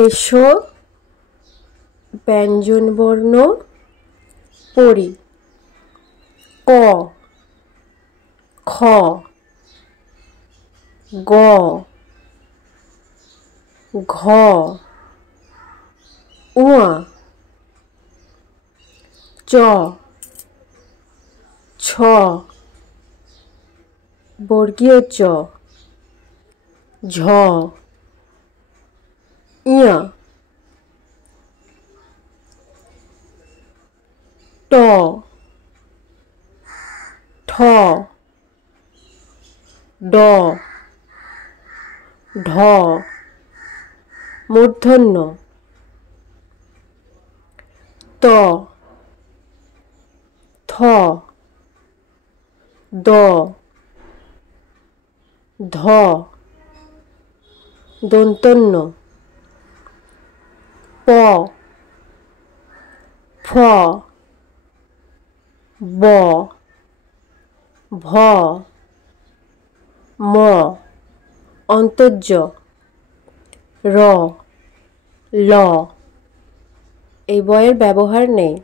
এসো ব্যঞ্জনবর্ণ পড়ি। ক, খ, গ, ঘ, উয়া, চ, ছ, বর্গীয় চ, ঝ, ইয়া, ট, ঠ, ড, ঢ, মূর্ধন্য, ত, থ, দ, ধ, দন্তন্য, প, ফ, ব, ভ, ম, অন্তর্য, র, ল। এই বয়ের ব্যবহার নেই।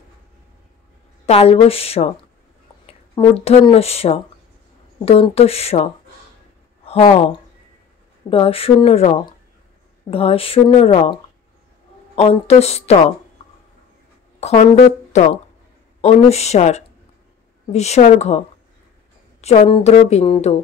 তালবস্য, মূর্ধন্যস্য, দন্তস্য, হ, ঢ র, ঢ র, অন্তস্থ, খণ্ডত্ব, অনুস্বার, বিসর্গ, চন্দ্রবিন্দু।